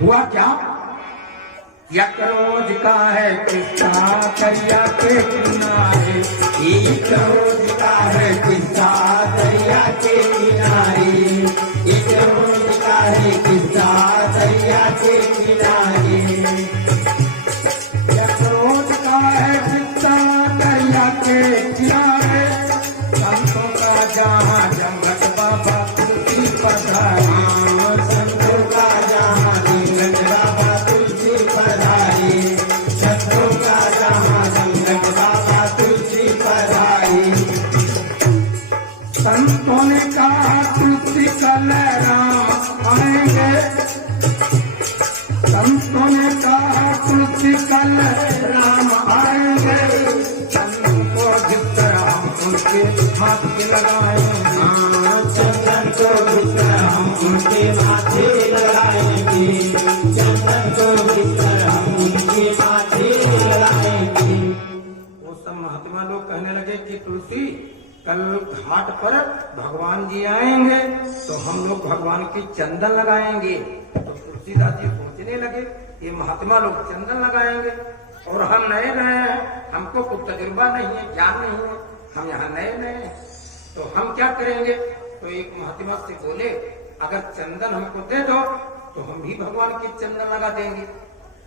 हुआ क्या? यक्रोज का है किस्सा दरिया के किनारे, यक्रोज का है किस्सा दरिया के किनारे, यक्रोज का है किस्सा दरिया के किनारे, यक्रोज का है किस्सा दरिया के किनारे। संतों का जहाँ जमघट बाबा तुलसी पधारी, संतों का जहाँ जमघट बाबा तुलसी पधारी, संतों का जहाँ जमघट बाबा तुलसी पधारी। संतों ने कहा तुलसी कल राम आएंगे, संतों ने कहा तुलसी कल राम आएंगे। चंदन को जितर हम उनके हाथ लगाएंगे, चंदन को जितर हम उनके माथे लगाएंगे, चंदन को जितर हम उनके माथे लगाएंगे। वो सब महात्मा लोग कहने लगे कि तुलसी कल घाट पर भगवान जी आएंगे तो हम लोग भगवान की चंदन लगाएंगे। तो तुलसीदास जी सोचने लगे ये महात्मा लोग चंदन लगाएंगे और हम नए नए हैं, हमको कुछ तजुर्बा नहीं है, ज्ञान नहीं है, हम यहाँ नए नए हैं, तो हम क्या करेंगे? तो एक महात्मा से बोले अगर चंदन हमको दे दो तो हम भी भगवान की चंदन लगा देंगे।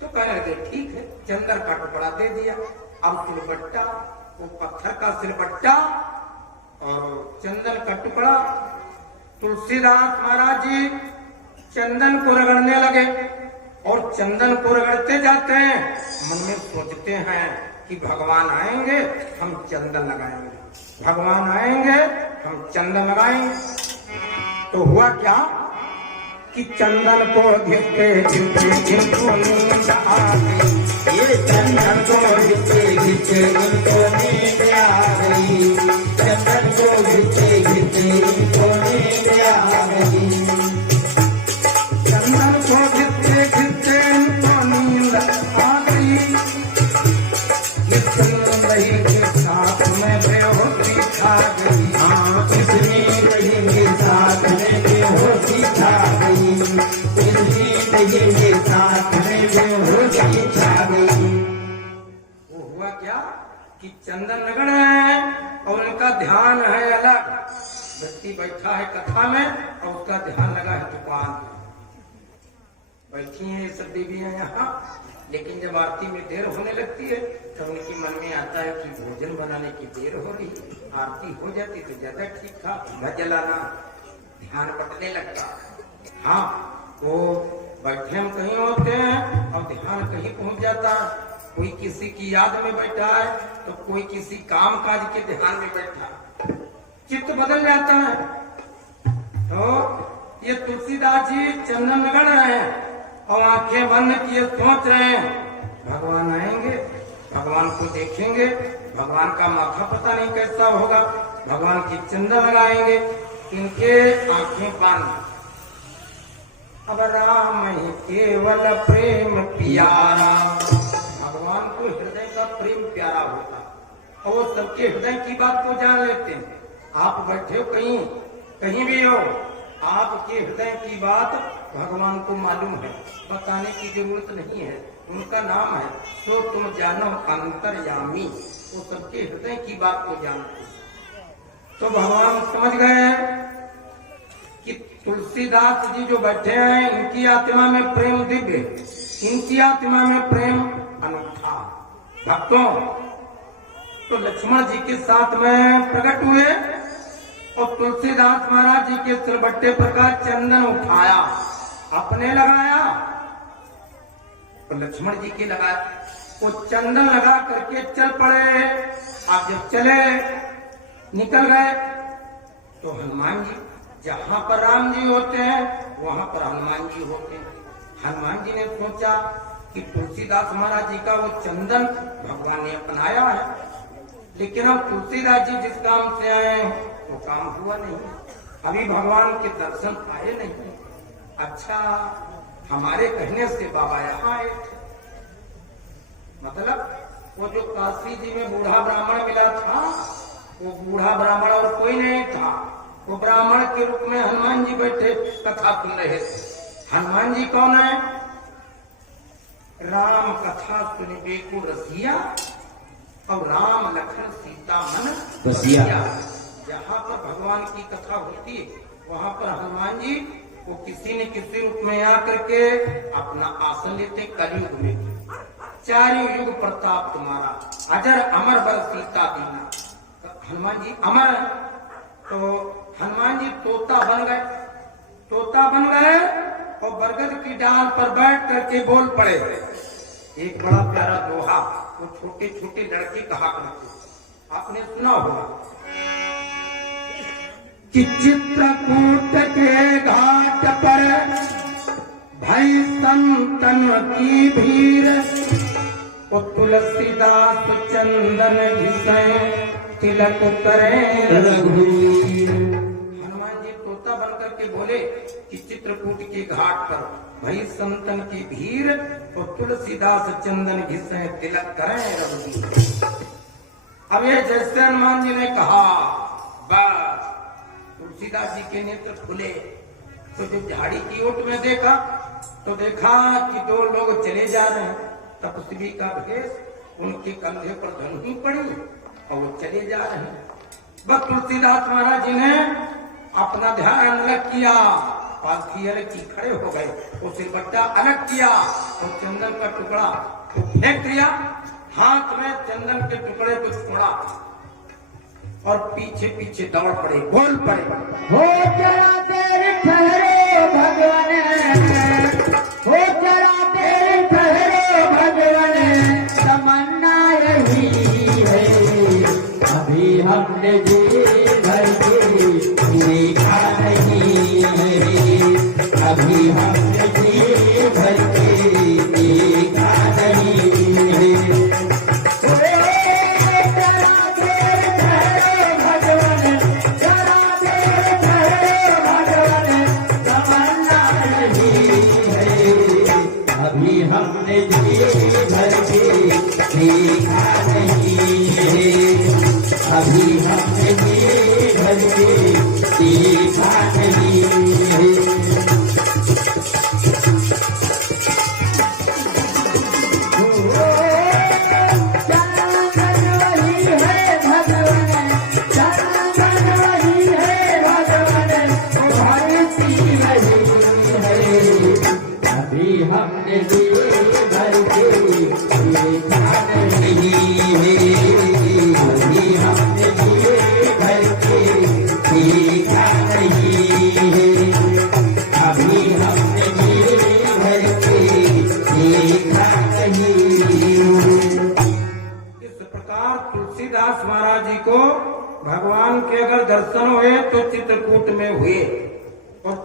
तो कहने लगे ठीक है, चंदन का टुकड़ा दे दिया। अब सिलबट्टा, वो पत्थर का सिलबट्टा और चंदन का टुकड़ा, तुलसीदास महाराज जी चंदन को रगड़ने लगे और चंदन को रगड़ते जाते हैं, मन में सोचते हैं कि भगवान आएंगे हम चंदन लगाएंगे, भगवान आएंगे हम चंदन लगाएंगे। तो हुआ क्या कि चंदन को घिसते घिसते इनको नींद आ गई, ये चंदन को घिसते घिसते इनको नींद आ गई, चंदन को घिसते घिसते इनको नींद आ गई, चंदन को घिसते घिसते इनको नींद आ गई। इस नींद के साथ में बेहोशी छा गई, हाँ इस नींद के साथ में बेहोशी छा गई, इस नींद के साथ में बेहोशी छा गई। वो हुआ क्या कि चंदन रगड़ रहे हैं और उनका ध्यान है अलग, व्यक्ति बैठा है कथा में और उसका ध्यान लगा है दुकान में। बैठी हैं ये सब देवियां यहाँ, लेकिन जब आरती में देर होने लगती है तो उनके मन में आता है कि भोजन बनाने की देर हो रही, आरती हो जाती तो ज्यादा ठीक था, न जलाना, ध्यान बटने लगता। हाँ, वो बैठे हम कहीं होते हैं और ध्यान कहीं पहुंच जाता है, कोई किसी की याद में बैठा है तो कोई किसी काम काज के ध्यान में बैठा, चित्त बदल जाता है। तो ये तुलसीदास जी चंदन रगड़ रहे हैं और आंखें बंद किए सोच रहे हैं भगवान आएंगे, भगवान को देखेंगे, भगवान का माथा पता नहीं कैसा होगा, भगवान की चंदन लगाएंगे, इनके आंखें बंद। अब राम ही केवल प्रेम प्यारा, भगवान को हृदय का प्रेम प्यारा होता और वो सबके हृदय की बात को जान लेते हैं। आप बैठे हो कहीं कहीं भी हो, आपके हृदय की बात भगवान को मालूम है, बताने की जरूरत नहीं है, उनका नाम है तो तुम जानो अंतर्यामी, वो सबके हृदय की बात को जानते। तो भगवान समझ गए कि तुलसीदास जी जो बैठे हैं इनकी आत्मा में प्रेम दिव्य, इनकी आत्मा में प्रेम अनूठा। भक्तों, तो लक्ष्मण जी के साथ में प्रकट हुए और तुलसीदास महाराज जी के सिलबट्टे पर का चंदन उठाया, अपने लगाया तो लक्ष्मण जी के लगाया, वो चंदन लगा करके चल पड़े। आप जब चले निकल गए तो हनुमान जी, जहां पर राम जी होते हैं वहां पर हनुमान जी होते हैं। हनुमान जी ने सोचा कि तुलसीदास महाराज जी का वो चंदन भगवान ने अपनाया है, लेकिन अब तुलसीदास जी जिस काम से आए हैं वो काम हुआ नहीं, अभी भगवान के दर्शन आए नहीं। अच्छा, हमारे कहने से बाबा यहाँ आए, मतलब वो जो काशी जी में बूढ़ा ब्राह्मण मिला था, वो बूढ़ा ब्राह्मण और कोई नहीं था, वो ब्राह्मण के रूप में हनुमान जी बैठे कथा सुन रहे थे। हनुमान जी कौन है? राम कथा सुनिबे को रसिया और राम लखन सीता मन बसिया। जहाँ पर भगवान की कथा होती है वहाँ पर हनुमान जी वो किसी न किसी रूप में आकर के अपना आसन लेते। कलयुग में चारों युग प्रताप तुम्हारा, अजर अमर बर सीता दीना। तो हनुमान जी अमर, तो हनुमान जी तोता बन गए। तोता बन गए और बरगद की डाल पर बैठ करके बोल पड़े। एक बड़ा प्यारा दोहा वो छोटे छोटे लड़के कहा करते, आपने सुना होगा कि चित्रकूट के घाट पर भई संतन की भीड़, ओ तुलसीदास चंदन घिसे तिलक करे रघुवीर। हनुमान जी तोता बनकर के बोले कि चित्रकूट के घाट पर भई संतन की भीड़, और तुलसीदास चंदन घिसे तिलक करे रघुवीर। अब ये जैसे हनुमान जी ने कहा, बस तुलसीदास जी के नेत्र खुले। तो जब झाड़ी की ओट में देखा तो देखा कि दो लोग चले जा रहे हैं। तपस्वी का भेष, उनके कंधे पर धनुष पड़ी और वो चले जा रहे हैं। बस तुलसीदास महाराज जी ने अपना ध्यान अलग किया, पालथी अलग की, खड़े हो गए। वो सिलबट्टा अलग किया और चंदन का टुकड़ा तो फेंक दिया। हाथ में चंदन के टुकड़े को छोड़ा और पीछे पीछे दौड़ पड़े, बोल पड़े, हो जरा देर ठहरो भगवान, हो जरा देर ठहरो भगवान, तमन्ना यही है अभी हमने जी भर के देखा नहीं है, अभी हमने जी भर के देखा नहीं है। अभी हमने जी भर के देखा नहीं है, अभी हमने जी भर के देखा नहीं है। अभी हमने जी भर के देखा नहीं है, अभी हमने जी भर के देखा नहीं है, अभी हमने जी भर के देखा नहीं है। इस प्रकार तुलसीदास महाराज जी को भगवान के अगर दर्शन हुए तो चित्रकूट में हुए और